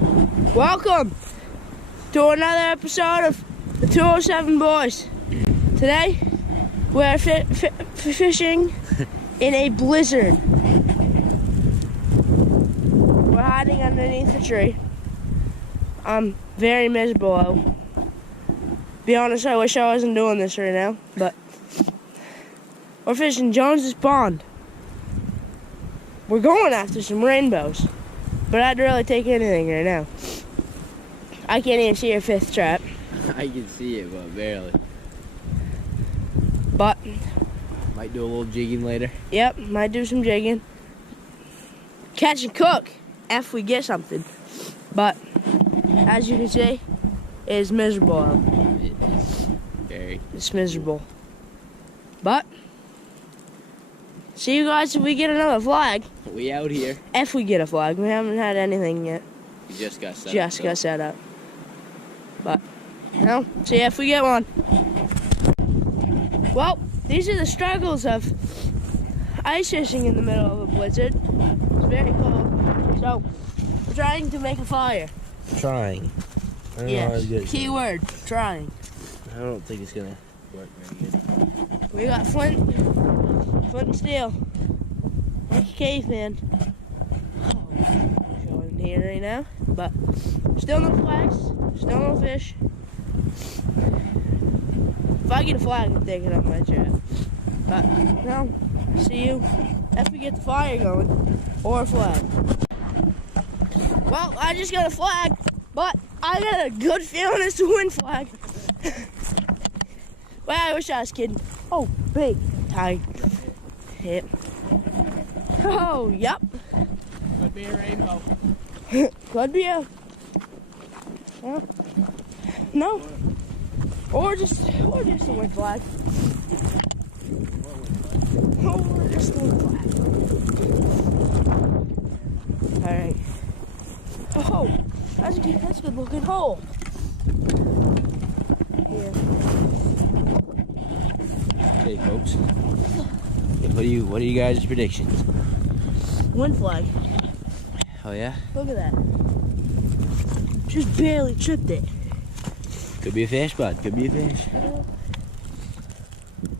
Welcome to another episode of the 207 Boys. Today, we're fishing in a blizzard. We're hiding underneath a tree. I'm very miserable out. Be honest, I wish I wasn't doing this right now, but we're fishing Jones's Pond. We're going after some rainbows, but I'd really take anything right now. I can't even see your fifth trap. I can see it, but barely. But might do a little jigging later. Yep, might do some jigging. Catch and cook if we get something. But as you can see, it is miserable out. It is very. It's miserable. But see you guys if we get another flag. We out here. If we get a flag, we haven't had anything yet. We just got set up. Just got set up. But, you know, see if we get one. Well, these are the struggles of ice fishing in the middle of a blizzard. It's very cold. So, we're trying to make a fire. Trying. I don't know how to get it. Key word, trying. I don't think it's gonna work very good. We got flint and steel. Like a caveman. Showing here right now. But still no flags, still no fish. If I get a flag, I'm taking up my trap. But no, see you if we get the fire going or a flag. Well, I just got a flag, but I got a good feeling it's a wind flag. Well, I wish I was kidding. Oh, big tight hit. Oh, yep. Could be a rainbow. Could be a. No. Or just a wind flag. Or just a wind flag. Alright. Oh, that's a good looking hole. Yeah. Okay, folks. What are you guys' predictions? Wind flag. Oh yeah? Look at that. Just barely tripped it. Could be a fish, bud. Could be a fish.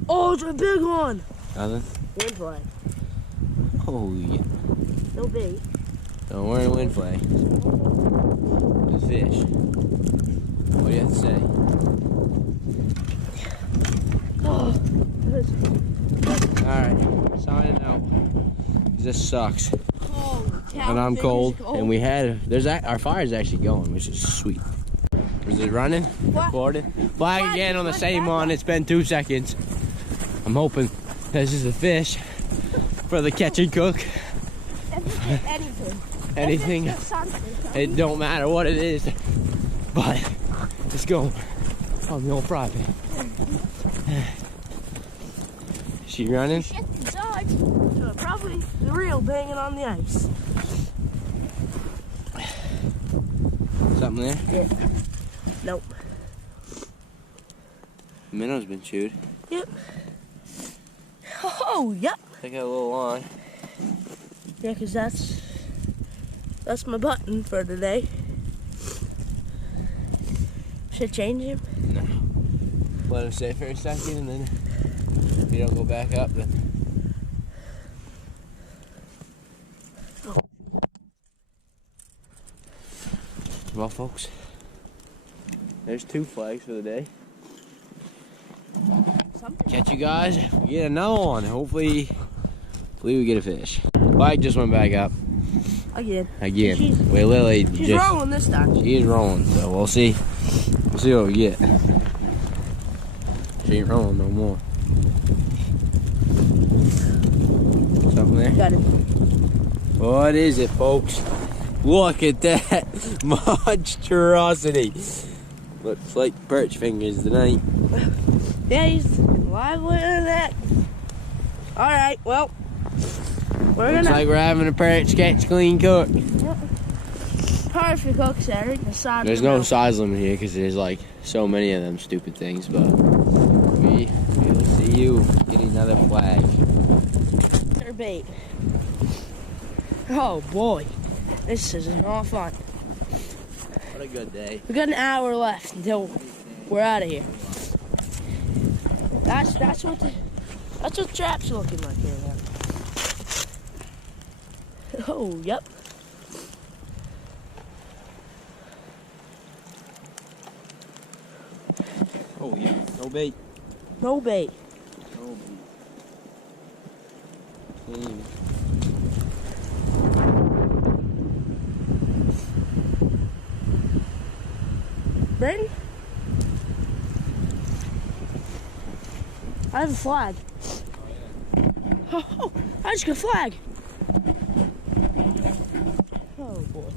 Oh, it's a big one. Nothing? Wind flag. Oh yeah. No bait. Don't worry, wind flag. It's a fish. What do you have to say? Oh, Alright, signing out. This sucks. And I'm cold. And we had our fire's actually going, which is sweet. Is it running? Recording? Flag again on the same one. It's been 2 seconds. I'm hoping this is a fish for the catch and cook. Anything. It don't matter what it is, but it's going on the old private. She running? Shit inside, so probably the reel banging on the ice. Something there? Yeah. Nope. Minnow's been chewed. Yep. Oh, yep. They got a little on. Yeah, because that's my button for today. Should change him? No. Let him stay for a second, and then if you don't go back up, then. Well, folks, there's 2 flags for the day. Catch you guys if we get another one. Hopefully we get a fish. Flag just went back up. Again. Wait, Lily. She's rolling this time. She is rolling, so we'll see. We'll see what we get. She ain't rolling no more. Something there? Got it. What is it, folks? Look at that monstrosity. Looks like perch fingers tonight. Yeah, he's lively than that. Alright, well, Looks like we're having a perch catch, clean cook. Yep. Hard for cooks, Eric. There's no size limit here because there's like so many of them stupid things, but we will see you getting another flag. Bait. Oh boy, this is not fun. a good day. We got an hour left until we're out of here. That's what the trap's looking like here now. Oh, yep. Oh yeah, no bait. No bait. No bait. Brenton? I have a flag. Oh, I just got a flag. Oh boy.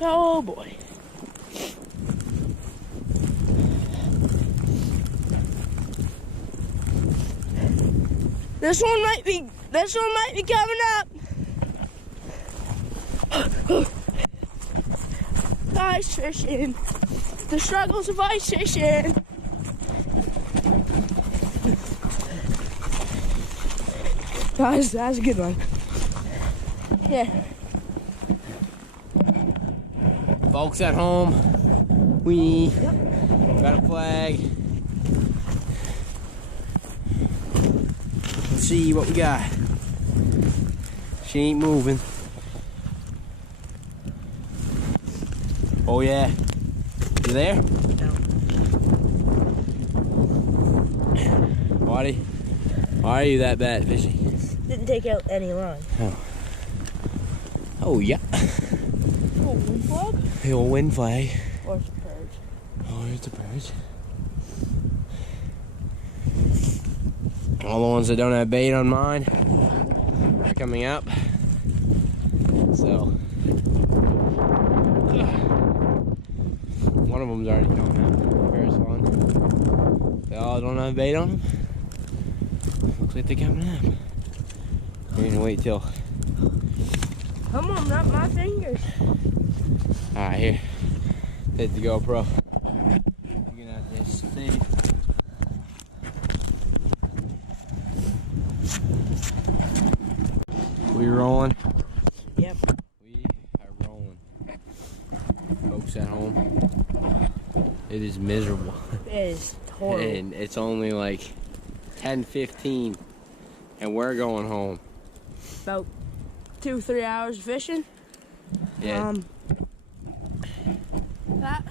Oh boy. This one might be coming up. Ice fishing. The struggles of ice fishing. That was a good one. Yeah. Folks at home, we got a flag. Let's see what we got. She ain't moving. Oh yeah. You there? No. Why are you that bad fishing? Didn't take out any line. Oh yeah. Oh, wind flag? The old wind flag. Or it's a bird. Oh, it's a bird. All the ones that don't have bait on mine are coming up. So one of them's already coming up. First one. They all don't have bait on them. Looks like they're coming up. We're gonna wait till. Come on, not my fingers. Alright, here. Hit the GoPro. You're gonna have to stay. We rolling? Yep. We are rolling. Folks at home. It is miserable. It is horrible. And it's only like 10:15 and we're going home. About 2-3 hours of fishing. Yeah.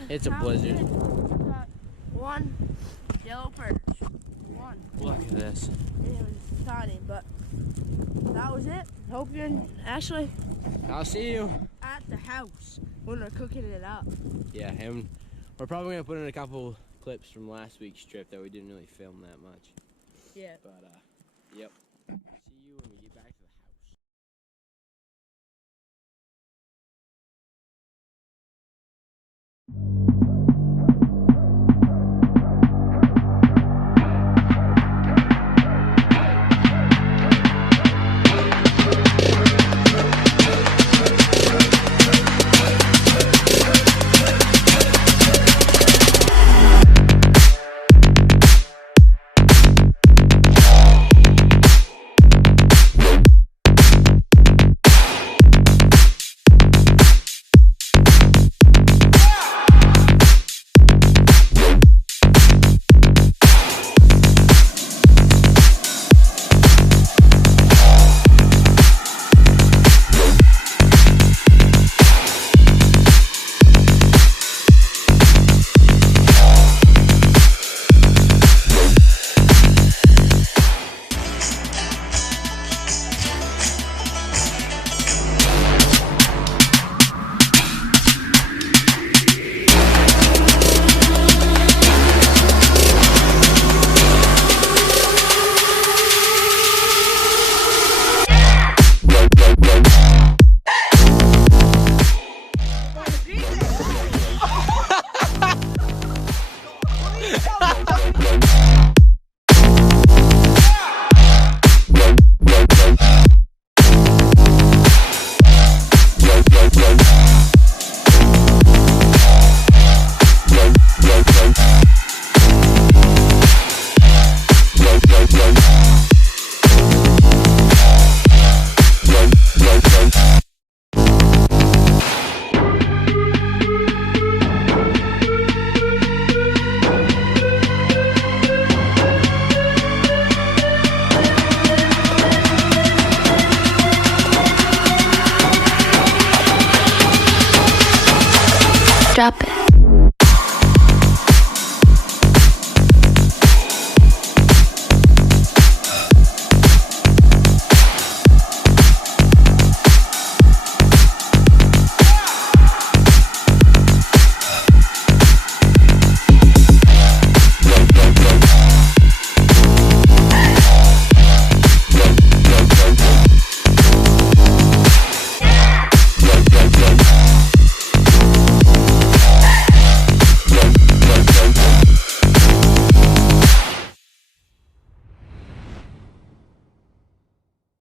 It's a blizzard. Got one yellow perch. One. Look at this. And it was tiny, but that was it. Hope you're Ashley I'll see you. at the house when we're cooking it up. Yeah, and we're probably gonna put in a couple clips from last week's trip that we didn't really film that much. Yeah. But yep. See you when we get back to the house. Drop it.